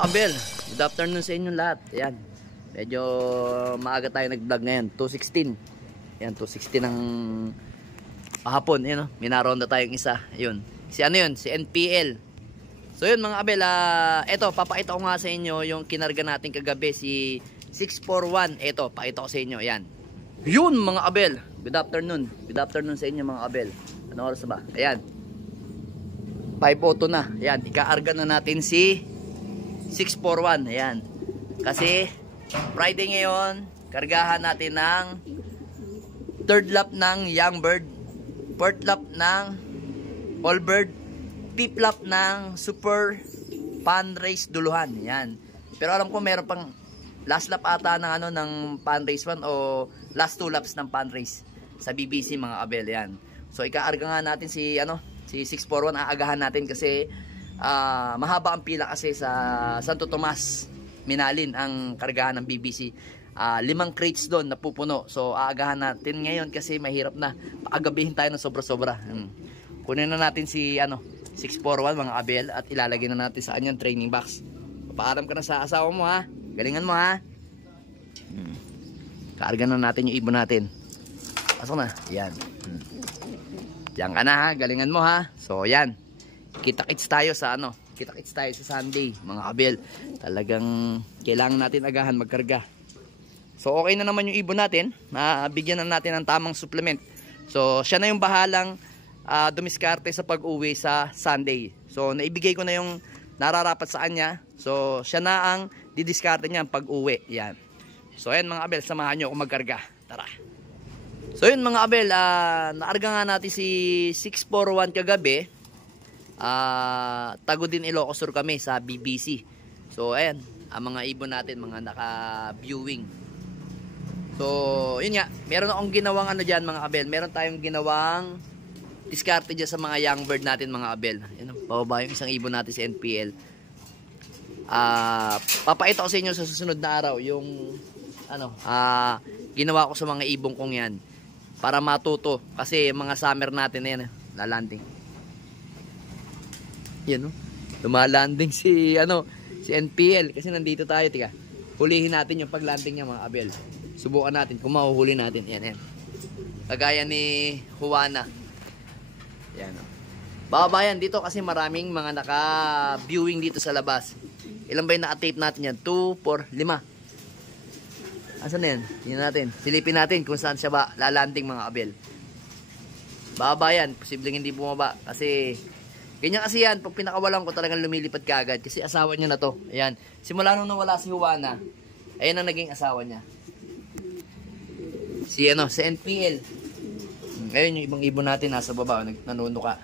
mga kabel, good afternoon sa inyong lahat. Ayan, medyo maaga tayo nag-vlog ngayon, 2:16. Ayan, 2:16 ng hapon. Ayan, minaronda tayong isa. Ayun, si ano yun, si NPL. So yun mga kabel, eto, papakita ko nga sa inyo yung kinarga natin kagabi, si 641. Eto, pakita ko sa inyo. Ayan, yun mga kabel, good afternoon. Good afternoon sa inyo mga kabel. Anong oras na ba? Ayan, 5:02 na. Ayan, ikaarga na natin si 641. Ayan, kasi Friday ngayon, kargahan natin ng third lap ng Young Bird, fourth lap ng All Bird, fifth lap ng Super Pan Race Duluhan. Ayan, pero alam ko meron pang last lap ata ng ano, ng Pan Race 1 o last 2 laps ng Pan Race sa BBC mga kabel. Ayan, so ikaarga nga natin si ano, si 641. Aagahan natin kasi mahaba ang pila kasi sa Santo Tomas, Minalin ang kargahan ng BBC. 5 crates doon napupuno. So aagahan natin ngayon kasi mahirap na. Paagabihin tayo ng sobra-sobra. Kunin na natin si ano, 641 mga kabel at ilalagay na natin sa kanyang training box. Papaalam ka na sa asawa mo ha. Galingan mo ha. Kaarga na natin yung ibon natin. Pasok na. Yan. Diyan ka na ha, galingan mo ha. So yan, kita-kits tayo sa ano, kita-kits tayo sa Sunday mga kabel. Talagang kailangan natin agahan magkarga. So okay na naman yung ibon natin, bigyan na natin ng tamang supplement. So siya na yung bahalang dumiskarte sa pag-uwi sa Sunday. So naibigay ko na yung nararapat sa kanya. So siya na ang didiskarte niya pag-uwi. Yan. So ayan mga kabel, samahan nyo ako magkarga. Tara. So yun mga kabel, naarga nga natin si 641 kagabi. Tago din Ilocos Sur kami sa BBC. So ayan, ang mga ibon natin, mga naka-viewing. So yun nga, meron akong ginawang ano dyan mga kabel. Meron tayong ginawang diskarte dyan sa mga young bird natin mga kabel. Yan, bababa yung isang ibon natin si NPL. Papakita ko sa inyo sa susunod na araw yung ano, ginawa ko sa mga ibong kong yan, para matuto kasi mga summer natin na yan, lalanding. Yan lumalanding si ano, si NPL kasi nandito tayo. Tika, hulihin natin yung paglanding niya mga kabel. Subukan natin kung mahuhuli natin. Yan. Kagaya ni Juana. Yan. Babayan dito kasi maraming mga naka-viewing dito sa labas. Ilan ba yung naka-tape natin yan? 2, 4, 5. Asan na yan? Tingnan natin. Silipin natin kung saan siya ba lalanding mga kabel. Baba yan. Posibleng hindi bumaba. Kasi ganyan kasi yan. Pag pinakawalan ko talagang lumilipad ka agad. Kasi asawa niya na to. Ayan. Simula nung nawala si Juana, ayan ang naging asawa niya. Si ano, si NPL. Ngayon yung ibang ibon natin nasa baba. Nanunuka.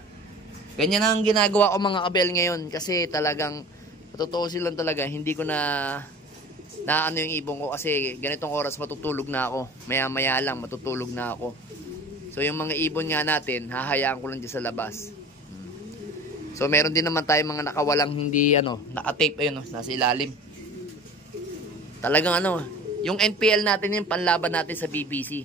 Ganyan ang ginagawa ko mga kabel ngayon. Kasi talagang totoo silang talaga. Hindi ko na ano yung ibon ko kasi ganitong oras matutulog na ako. Maya-maya lang matutulog na ako. So yung mga ibon nga natin, hahayaan ko lang dyan sa labas. So meron din naman tayong mga nakawalang hindi ano, naka-tape ayun, nasa ilalim. Talagang ano, yung NPL natin yung panlaban natin sa BBC.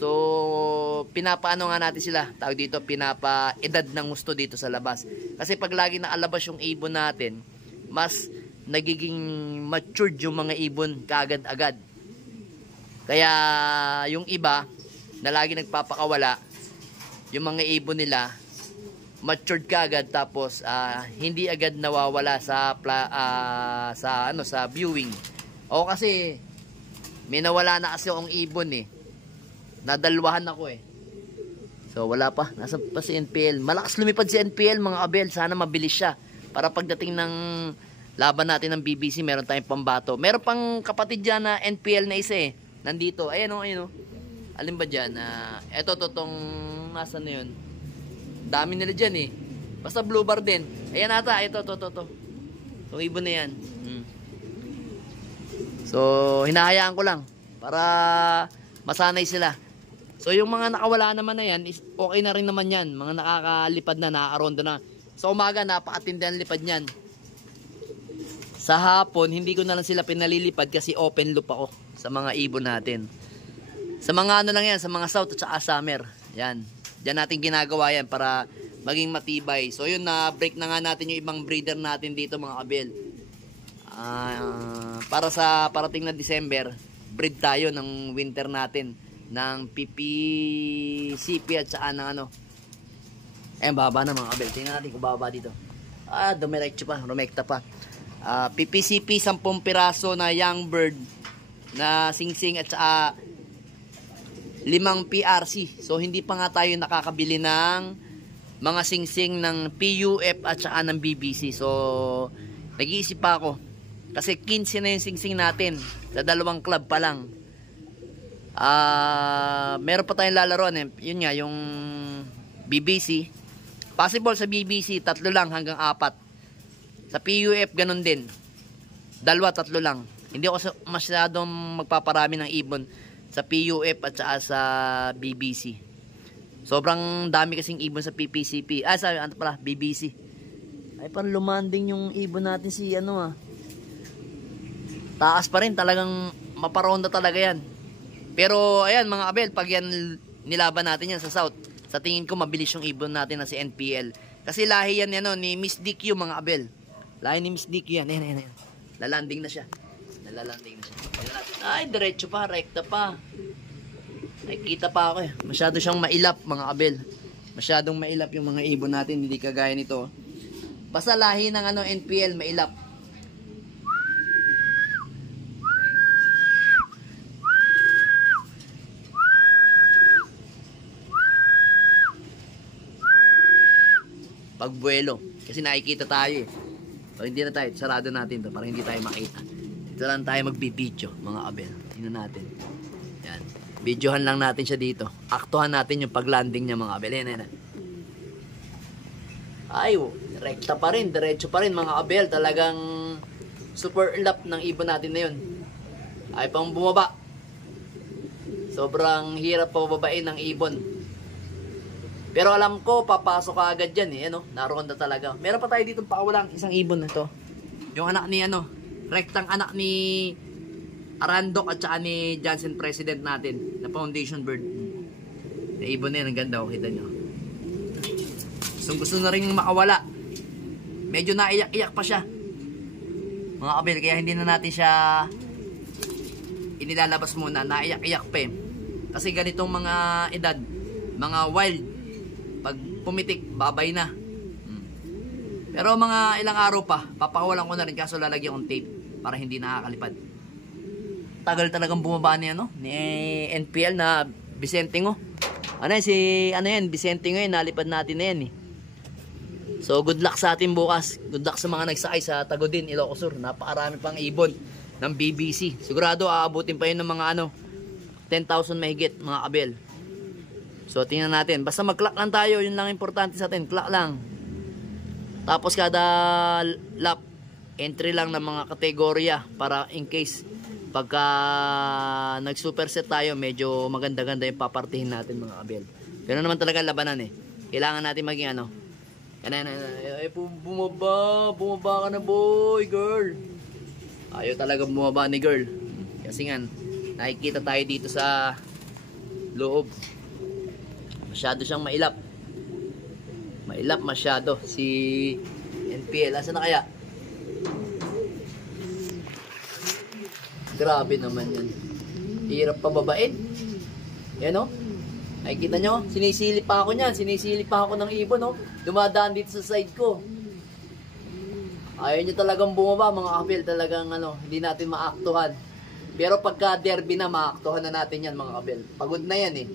So pinapaano nga natin sila, tawag dito, pinapa-edad ng gusto dito sa labas. Kasi pag lagi nakalabas yung ibon natin, mas nagiging matured yung mga ibon kaagad-agad. Kaya yung iba na lagi nagpapakawala, yung mga ibon nila matured kaagad tapos hindi agad nawawala sa ano, sa viewing. O kasi may nawala na kasi akong ibon nadalwahan ako So wala pa, nasa pa si NPL. Malakas lumipad si NPL mga kabel, sana mabilis siya para pagdating ng laban natin ng BBC, meron tayong pambato. Meron pang kapatid dyan na NPL na isa nandito. Ayan o. Alin ba dyan? Eto, totong nasa na yun. Dami nila dyan Basta blue bar din. Ayan ata. Ito, to. Itong ibon na yan. So, hinahayaan ko lang para masanay sila. So, yung mga nakawala naman na yan, okay na rin naman yan. Mga nakakalipad na, nakakarondo na. Sa umaga, napakatindi ang lipad niyan. Sa hapon, hindi ko na lang sila pinalilipad kasi open loop ako sa mga ibon natin. Sa mga ano lang yan, sa mga south at saka summer. Yan. Diyan natin ginagawa yan para maging matibay. So yun, na break na nga natin yung ibang breeder natin dito mga kabel. Para sa parating na December, breed tayo ng winter natin ng PPCP at saka ng ano. Baba na mga kabel. Tingnan natin kung baba dito. Dumiretso pa, rumekta pa. PPCP 10 piraso na young bird na singsing at saka 5 PRC. So hindi pa nga tayo nakakabili ng mga singsing ng PUF at saka ng BBC. So nag-iisip pa ako kasi 15 na yung singsing natin sa 2 club pa lang. Meron pa tayong lalaroan yun nga yung BBC. Possible sa BBC 3 lang hanggang 4. Sa PUF ganun din, 2, 3 lang. Hindi ako masyadong magpaparami ng ibon sa PUF at saka sa BBC. Sobrang dami kasing ibon sa PPCP. BBC. Ay parang lumanding yung ibon natin si taas pa rin, talagang maparonda talaga yan. Pero ayan mga kabel, pag yan nilaban natin yan sa South, sa tingin ko mabilis yung ibon natin na si NPL. Kasi lahi yan ni Miss DQ mga kabel. Lahi ni Miss DQ yan. Ayan. Lalanding na siya. Ay, diretso pa, rekta pa. Nakikita pa ako Masyado siyang mailap mga kabel. Masyadong mailap yung mga ibon natin, hindi kagaya nito. Basta lahi ng NPL mailap. Pagbuelo, kasi nakikita tayo Pag hindi na tayo, sarado natin to para hindi tayo makita. Dito lang tayo magbibidyo mga kabel. Tingnan natin. Yan. Videohan lang natin siya dito. Aktuhan natin yung paglanding niya mga kabel. Yan. Ay, rekta pa rin, diretso pa rin mga kabel. Talagang super lap ng ibon natin na yun. Ay pang bumaba. Sobrang hirap pa babain ng ibon. Pero alam ko, papasok ka agad dyan naroon na talaga. Meron pa tayo dito pakawalang isang ibon na to. Yung anak ni rektang anak ni Arandok at saka ni Johnson President natin na foundation bird. Na ibon na yan, ang ganda kita nyo. Gusto na rin makawala. Medyo naiyak-iyak pa siya mga kabel, kaya hindi na natin siya inilalabas muna. Naiyak-iyak pa kasi ganitong mga edad, mga wild, pag pumitik, babay na. Pero mga ilang araw pa, papakawalan ko na rin, kaso lalagyan kong tape para hindi nakakalipad. Tagal talagang bumaba ni ni NPL na Vicentingo. Vicentingo nalipad natin na yan So good luck sa atin bukas. Good luck sa mga nagsakay sa Tagodin, Ilocos Sur. Napakarami pang ibon ng BBC. Sigurado aabutin pa yun ng mga 10,000 mahigit mga kabel. So tingnan natin, basta mag-clock lang tayo, yun lang importante sa atin, clock lang. Tapos kada lap, entry lang ng mga kategorya para in case pagka nag-superset tayo, medyo maganda-ganda yung papartihin natin mga kabel. Pero naman talaga labanan Kailangan natin maging bumaba ka na boy, girl. Ayaw talaga bumaba ni girl. Kasi nga, nakikita tayo dito sa loob. Masyado siyang mailap. Mailap masyado si NPL. Asa na kaya? Grabe naman yan. Hirap pa babain. Yan nakikita nyo? Sinisilip pa ako niyan. Sinisilip pa ako ng ibon dumadaan dito sa side ko. Ayaw nyo talagang bumaba mga kabel. Talagang hindi natin maaktuhan. Pero pagka derby na, maaktuhan na natin yan mga kabel. Pagod na yan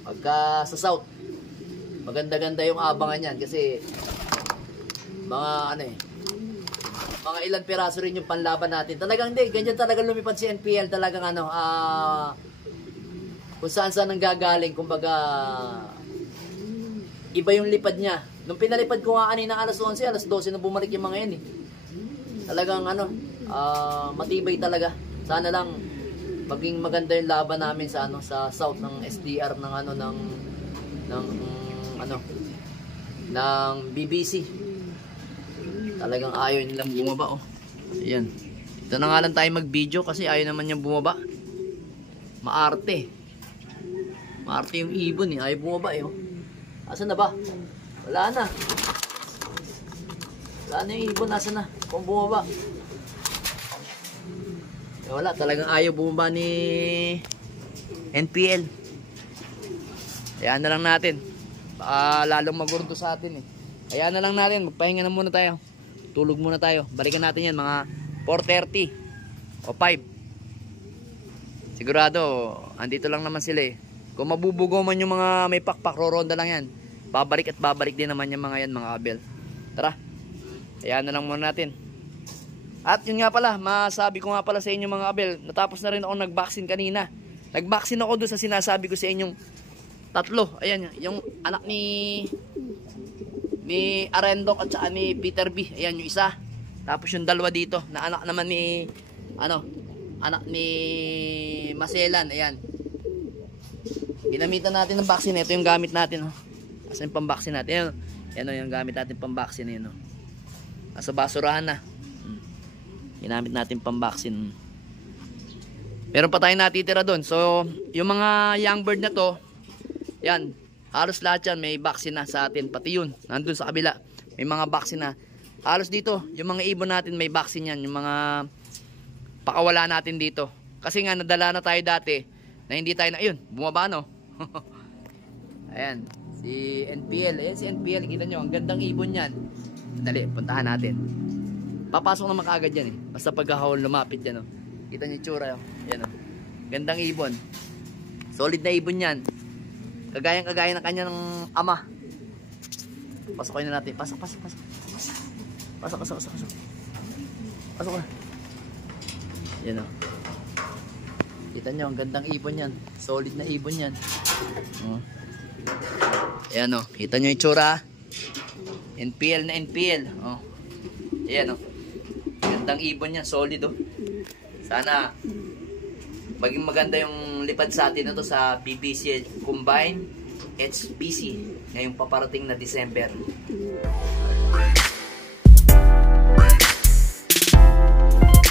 Pagka sa South, maganda-ganda yung abangan yan kasi mga mga ilang piraso rin yung panlaban natin. Talagang ganyan talaga lumipad si NPL. Talagang kung saan nang gagaling, kumbaga iba yung lipad niya. Nung pinalipad ko nga kanina alas 11, alas 12 na bumalik yung mga yan Talagang matibay talaga. Sana lang maging maganda yung laban namin sa sa South ng SDR ng BBC. Talagang ayaw nilang bumaba Ayan. Ito na nga lang tayo mag-video kasi ayaw naman niyang bumaba. Maarte yung ibon ayaw bumaba Asan na ba? Wala na yung ibon, asan na? Kung bumaba. Wala, talagang ayaw bumaba ni NPL. Hayaan na lang natin. Baka lalong magurdo sa atin eh. Hayaan na lang natin, magpahinga na muna tayo. Tulog muna tayo. Balikan natin yan mga 4:30 o 5. Sigurado, andito lang naman sila eh. Kung mabubugo man yung mga may pakpak, roronda lang yan. Babalik at babalik din naman yung mga yan, mga kabel. Tara, hayaan na lang muna natin. At yun nga pala, masabi ko nga pala sa inyo mga kabel, natapos na rin ako nag-vaccine kanina. Nag-vaccine ako doon sa sinasabi ko sa inyong tatlo. Ayan, yung anak ni Arendok at saka ni Peter B. Ayan yung isa. Tapos yung dalawa dito, na anak naman ni anak ni Maselan. Ayan. Ginamitan natin ng vaccine. Ito yung gamit natin. Asan yung pang-vaccine natin? Ayan yung gamit natin pang-vaccine. Ayan. Nasa basurahan na. Ginamit natin pang-vaccine. Meron pa tayong natitira doon. So, yung mga young bird na to, yan, halos lahat yan may vaccine na sa atin. Pati yun, nandun sa kabila, may mga vaccine na. Halos dito, yung mga ibon natin may vaccine yan. Yung mga pakawala natin dito. Kasi nga, nadala na tayo dati na hindi tayo na, ayun, bumaba no. Ayan, si NPL. Ayan si NPL, kita nyo, ang gandang ibon yan. Dali, puntahan natin. Papasok naman kaagad yan eh. Basta pagkahawal lumapit yan oh. Kita niyo yung tsura oh. Yan oh. Gandang ibon. Solid na ibon yan. Kagayang-kagaya ng kanyang ama. Pasokin na natin. Pasok. Pasok na. Yan oh. Kita niyo ang gandang ibon yan. Solid na ibon yan. Oh. Yan oh. Kita niyo yung tsura. NPL na NPL. Oh. Ayan oh. Gandang ibon yan, solid oh. Sana maging maganda yung lipad sa atin ito sa BBC Combine HBC ngayong paparating na December.